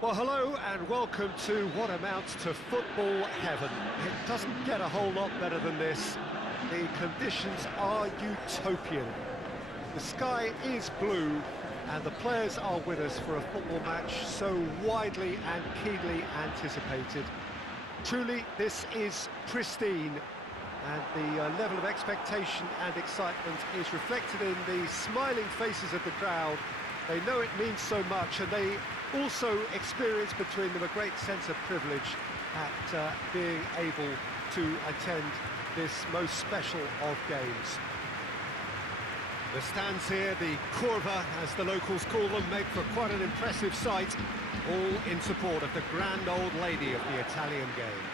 Well, hello and welcome to what amounts to football heaven. It doesn't get a whole lot better than this. The conditions are utopian. The sky is blue and the players are with us for a football match so widely and keenly anticipated. Truly, this is pristine, and the level of expectation and excitement is reflected in the smiling faces of the crowd. They know it means so much, and they also experience between them a great sense of privilege at being able to attend this most special of games. The stands here, the curva, as the locals call them, make for quite an impressive sight, all in support of the grand old lady of the Italian game.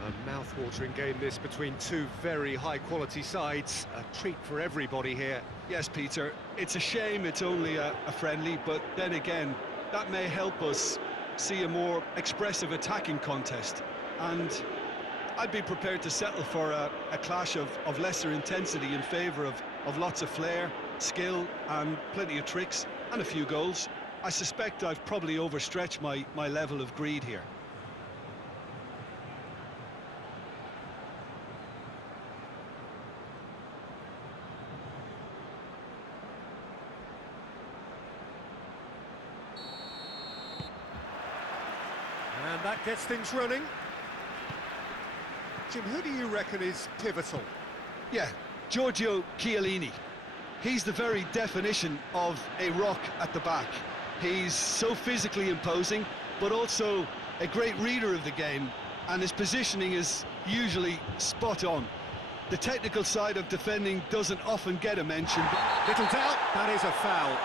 A mouth-watering game this between two very high-quality sides. A treat for everybody here. Yes, Peter, it's a shame it's only a friendly, but then again, that may help us see a more expressive attacking contest. And I'd be prepared to settle for a clash of lesser intensity in favour of lots of flair, skill, and plenty of tricks, and a few goals. I suspect I've probably overstretched my level of greed here. And that gets things running. Jim, who do you reckon is pivotal? Yeah, Giorgio Chiellini. He's the very definition of a rock at the back. He's so physically imposing, but also a great reader of the game, and his positioning is usually spot on. The technical side of defending doesn't often get a mention, but Little doubt, that is a foul.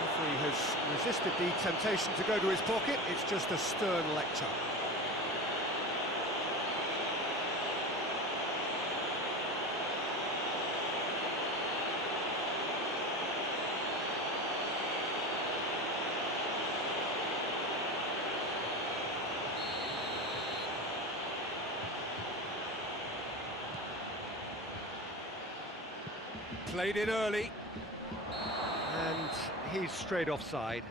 Referee has resisted the temptation to go to his pocket. It's just a stern lecture. Played in early, and he's straight offside.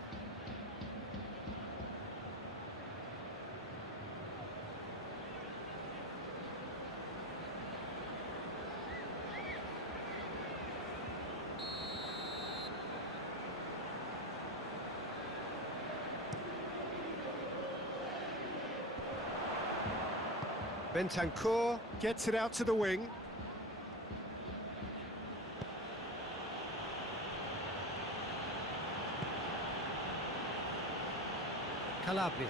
Bentancur gets it out to the wing. Calabria.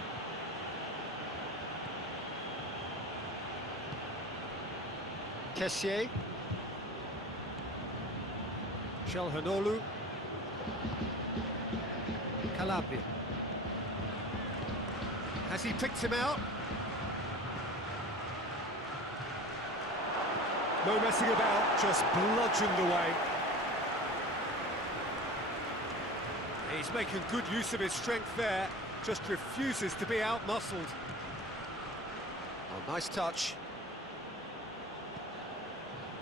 Kessié. Calhanoglu. Calabria. Has he picked him out? No messing about, just bludgeoned away. He's making good use of his strength there. Just refuses to be out-muscled. Oh, nice touch.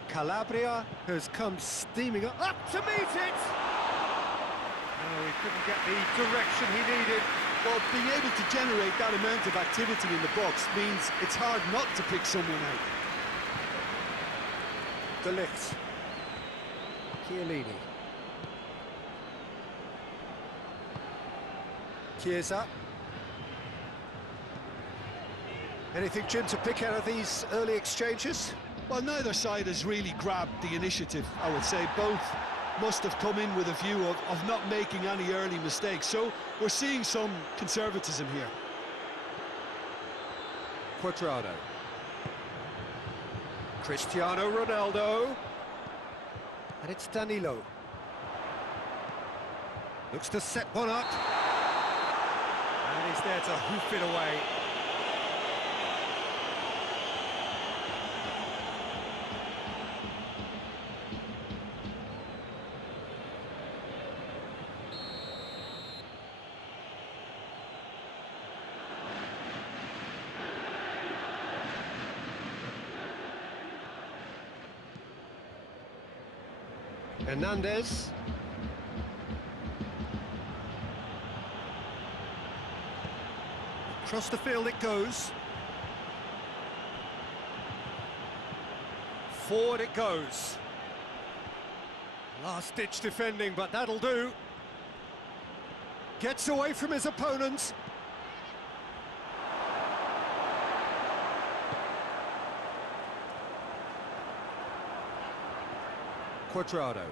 Calabria has come steaming up to meet it! Oh, he couldn't get the direction he needed. well, being able to generate that amount of activity in the box means it's hard not to pick someone out. De Ligt. Chiellini. Chiesa. Anything, Jim, to pick out of these early exchanges? Well, neither side has really grabbed the initiative, I would say. Both must have come in with a view of not making any early mistakes. So we're seeing some conservatism here. Quadrado. Cristiano Ronaldo. And it's Danilo. Looks to set one up. And he's there to hoof it away. Hernandez. Across the field it goes. Forward it goes. Last-ditch defending, but that'll do. Gets away from his opponents. Cuadrado.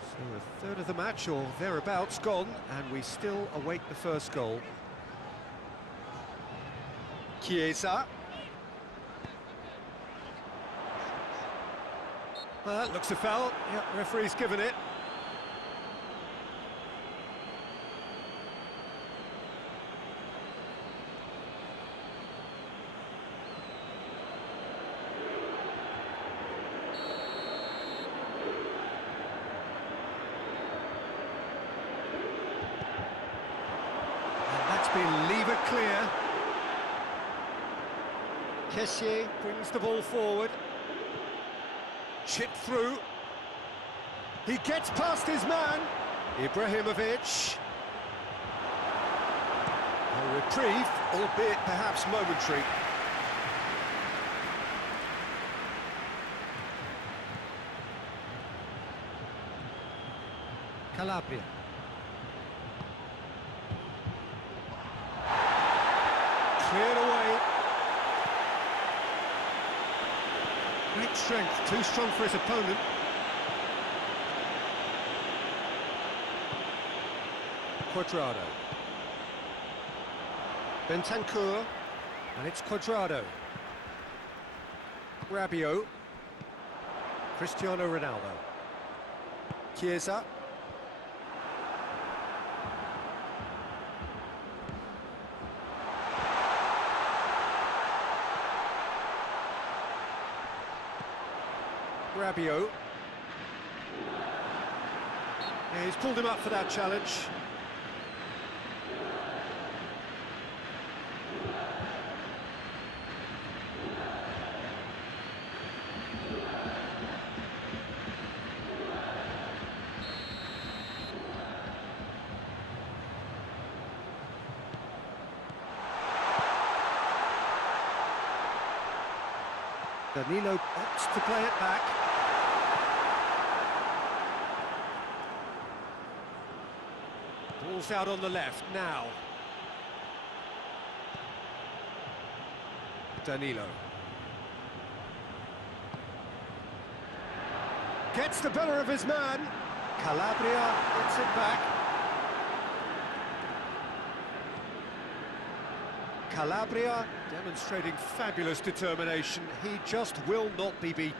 So a third of the match, or thereabouts, gone, and we still await the first goal. Chiesa. Well, that looks a foul. Yeah, referee's given it. And that's been levered clear. Kessié brings the ball forward. Chip through. He gets past his man. Ibrahimovic. A reprieve, albeit perhaps momentary. Calabria. Cleared away. Great strength, too strong for his opponent. Cuadrado. Bentancur, and it's Cuadrado. Rabiot. Cristiano Ronaldo. Chiesa. Rabiot. Yeah, he's pulled him up for that challenge. Danilo opts to play it back. Ball's out on the left now. Danilo. Gets the better of his man. Calabria gets it back. Calabria demonstrating fabulous determination. He just will not be beaten.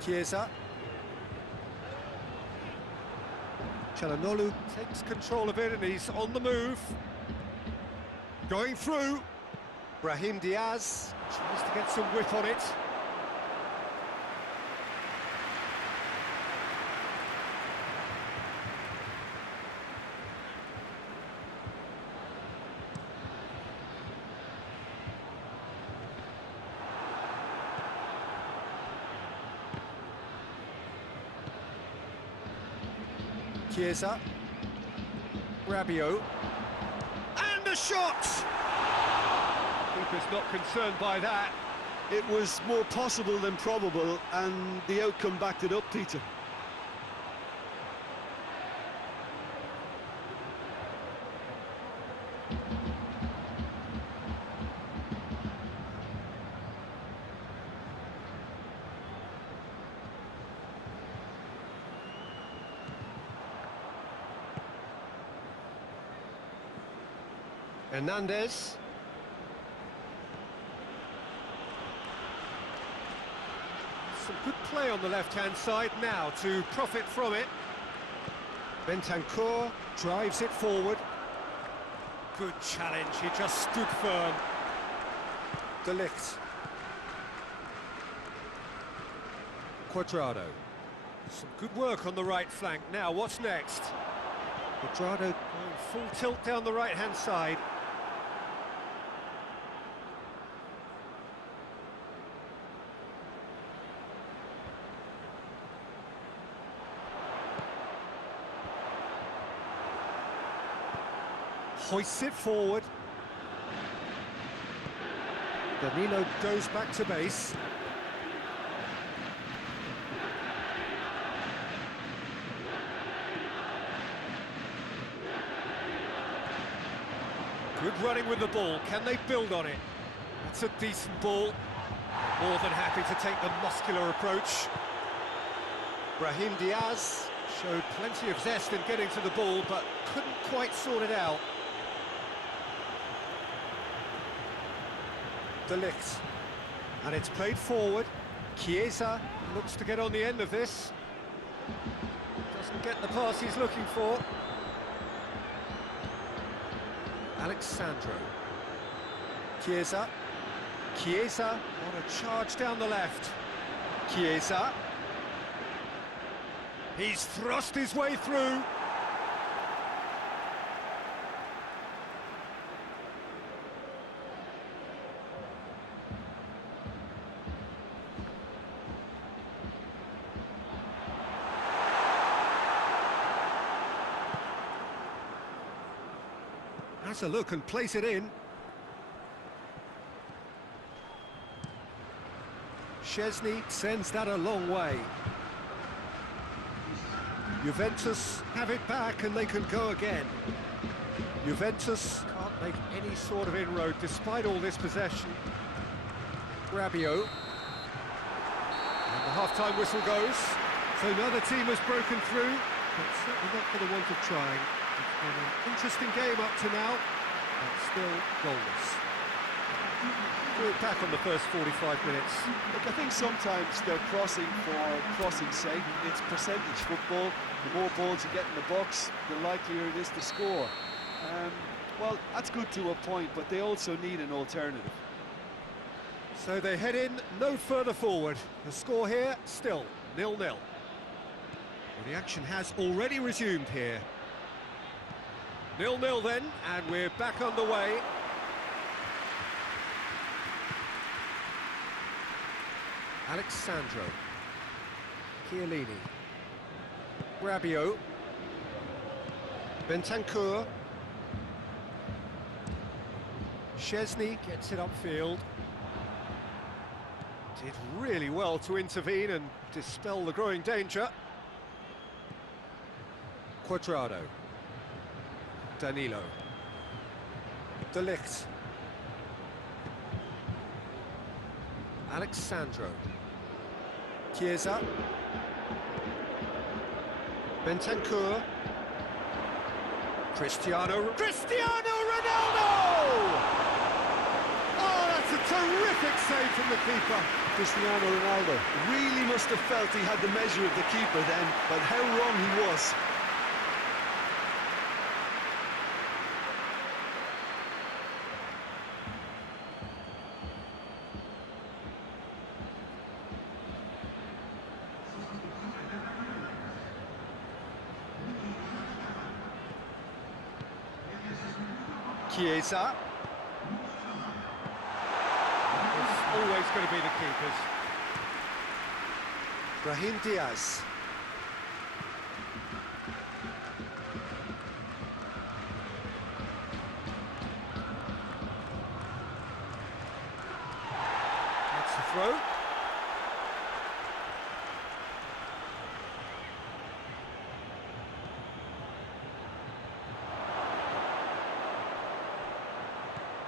Chiesa. Çalhanoğlu takes control of it and he's on the move. Going through. Brahim Diaz tries to get some whip on it. Chiesa. Rabiot. And a shot! Keeper's not concerned by that. It was more possible than probable, and the outcome backed it up, Peter. Hernandez. Some good play on the left-hand side now to profit from it. Bentancur drives it forward. Good challenge, he just stood firm. De Ligt. Cuadrado. Some good work on the right flank. Now, what's next? Cuadrado going full tilt down the right-hand side. hoists it forward. Danilo goes back to base. Good running with the ball. Can they build on it? That's a decent ball. More than happy to take the muscular approach. Brahim Diaz showed plenty of zest in getting to the ball, but couldn't quite sort it out. De Ligt. And it's played forward. Chiesa looks to get on the end of this. Doesn't get the pass he's looking for. Alexandro. Chiesa. Chiesa on a charge down the left. Chiesa. He's thrust his way through. Has a look and place it in. Szczesny sends that a long way. Juventus have it back and they can go again. Juventus can't make any sort of inroad despite all this possession. Rabiot. And the half-time whistle goes. So another team has broken through, but certainly not for the want of trying. It's been an interesting game up to now, but still goalless. We're back on the first 45 minutes. Look, I think sometimes they're crossing for crossing's sake. It's percentage football. The more balls you get in the box, the likelier it is to score. Well, that's good to a point, but they also need an alternative. So they head in no further forward. The score here, still 0-0. Well, the action has already resumed here. 0-0 then, and we're back underway. Alexandro. Chiellini. Rabiot. Bentancur. Szczesny gets it upfield. Did really well to intervene and dispel the growing danger. Cuadrado. Danilo. De Ligt. Alexandro. Chiesa. Bentancur. Cristiano Ronaldo! Oh, that's a terrific save from the keeper. Cristiano Ronaldo really must have felt he had the measure of the keeper then, but how wrong he was. Chiesa. It's always going to be the keepers. Brahim Diaz. That's the throw.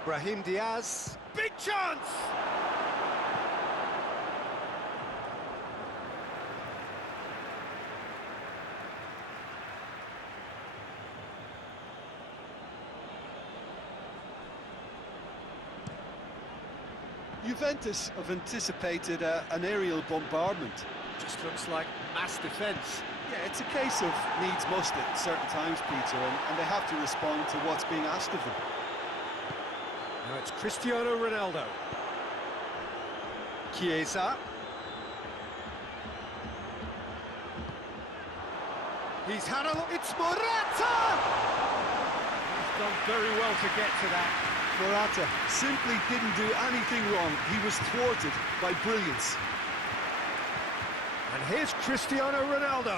Brahim Diaz, big chance! Juventus have anticipated an aerial bombardment. Just looks like mass defence. Yeah, it's a case of needs must at certain times, Peter, and they have to respond to what's being asked of them. Now it's Cristiano Ronaldo. Chiesa. He's had a look. It's Morata! He's done very well to get to that. Morata simply didn't do anything wrong. He was thwarted by brilliance. And here's Cristiano Ronaldo.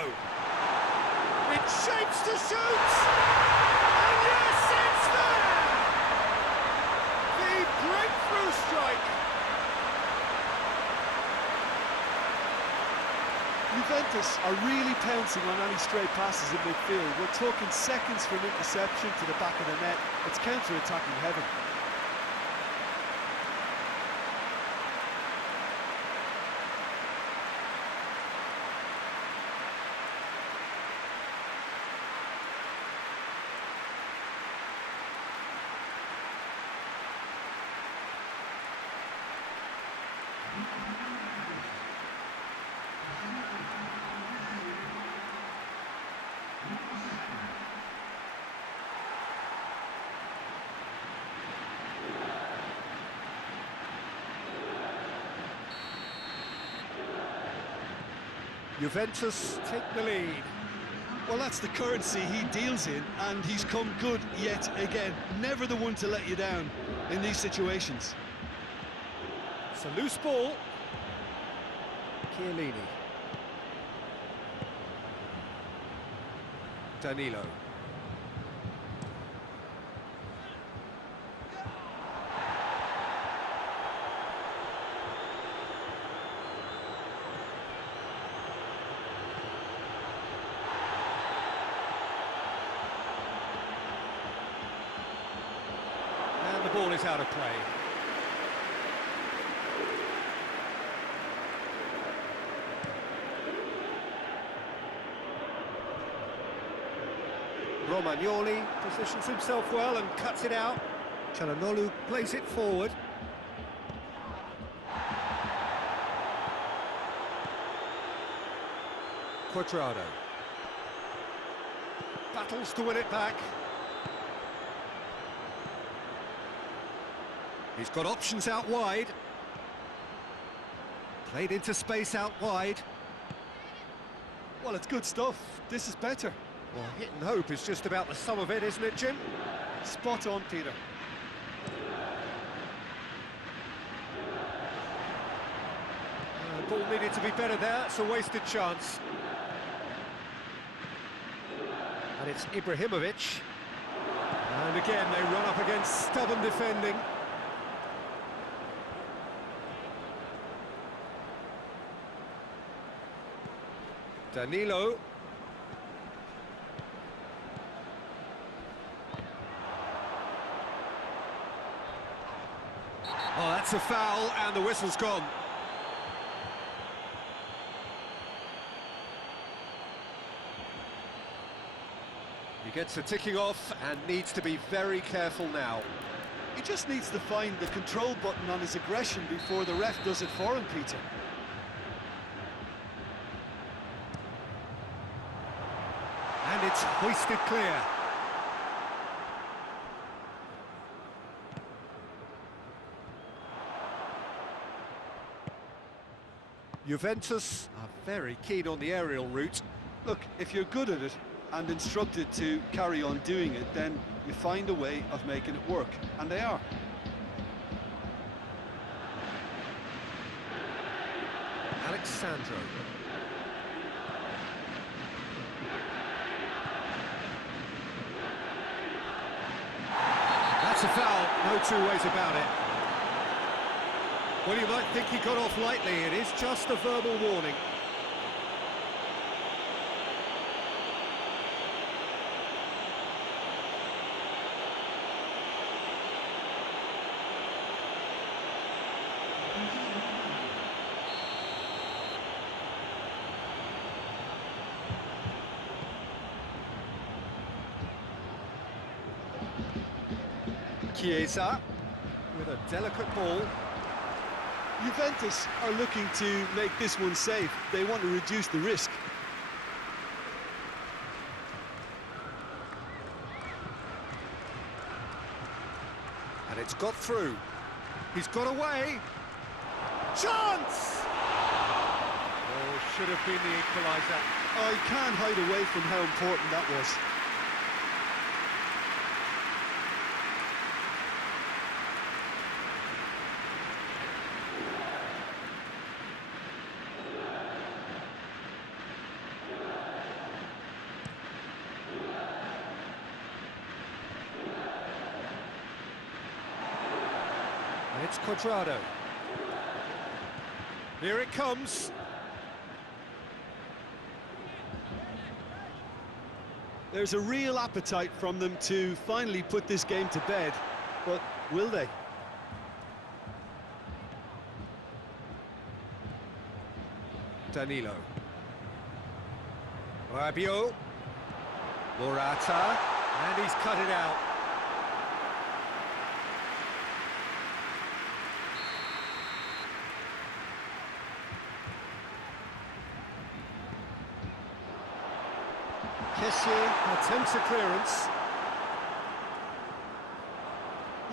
It shapes to shoot! And yes, it's there! Great through strike. Juventus are really pouncing on any stray passes in midfield. We're talking seconds from interception to the back of the net. It's counter-attacking heaven. Juventus take the lead. Well, that's the currency he deals in, and he's come good yet again. Never the one to let you down in these situations. It's a loose ball. Chiellini. Danilo. And the ball is out of play. Romagnoli positions himself well and cuts it out. Çalhanoğlu plays it forward. Cuadrado. Battles to win it back. He's got options out wide. Played into space out wide. Well, it's good stuff. This is better. Well, hit and hope is just about the sum of it, isn't it, Jim? Spot on, Peter. Ball needed to be better there. It's a wasted chance. And it's Ibrahimovic. And again, they run up against stubborn defending. Danilo. Oh, that's a foul, and the whistle's gone. He gets a ticking off and needs to be very careful now. He just needs to find the control button on his aggression before the ref does it for him, Peter. And it's hoisted clear. Juventus are very keen on the aerial route. Look, if you're good at it and instructed to carry on doing it, then you find a way of making it work, and they are. Alexandro. That's a foul, no two ways about it. Well, you might think he got off lightly. It is just a verbal warning. Chiesa with a delicate ball. Juventus are looking to make this one safe. They want to reduce the risk. And it's got through. He's got away. Chance! Oh, should have been the equaliser. I can't hide away from how important that was. Quadrado. Here it comes. There's a real appetite from them to finally put this game to bed, but will they? Danilo. Rabiot. Morata. And he's cut it out. Kessie attempts a clearance.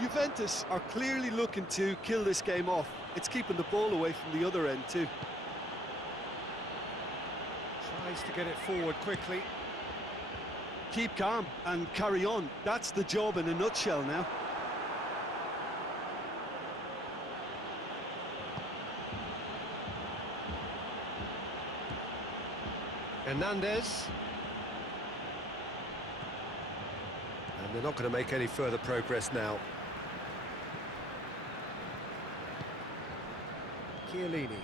Juventus are clearly looking to kill this game off. It's keeping the ball away from the other end too. Tries to get it forward quickly. Keep calm and carry on. That's the job in a nutshell now. Hernandez. And they're not going to make any further progress now. Chiellini.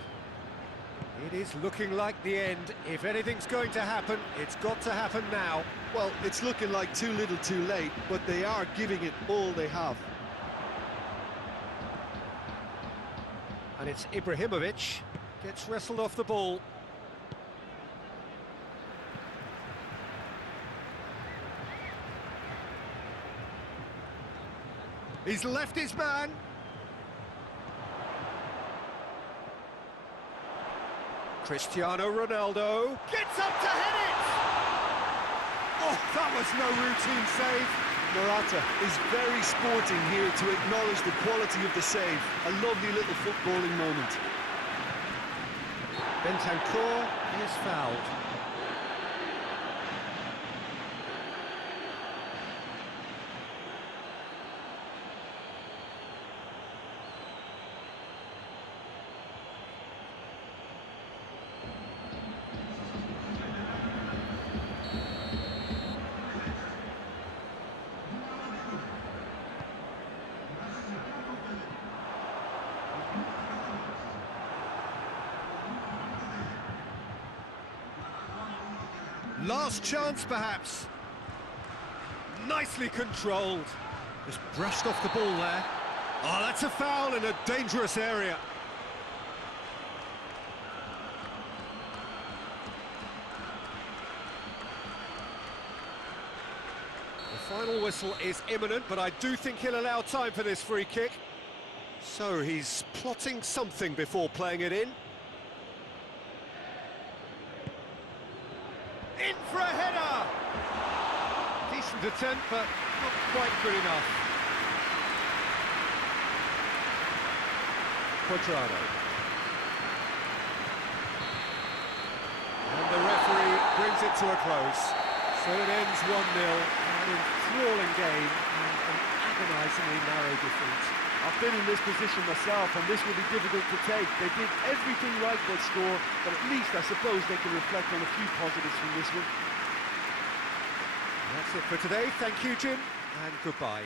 It is looking like the end. If anything's going to happen, it's got to happen now. Well, it's looking like too little too late, but they are giving it all they have. And it's Ibrahimovic. Gets wrestled off the ball. He's left his man. Cristiano Ronaldo gets up to hit it! Oh, that was no routine save. Morata is very sporting here to acknowledge the quality of the save. A lovely little footballing moment. Bentancur is fouled. Last chance, perhaps. Nicely controlled. Just brushed off the ball there. Oh, that's a foul in a dangerous area. The final whistle is imminent, but I do think he'll allow time for this free kick. So he's plotting something before playing it in. In for a header! Decent attempt, but not quite good enough. Quadrado. And the referee brings it to a close. So it ends 1-0, an enthralling game and an agonisingly narrow defeat. I've been in this position myself, and this will be difficult to take. They did everything right but score, but at least I suppose they can reflect on a few positives from this one. That's it for today. Thank you, Jim, and goodbye.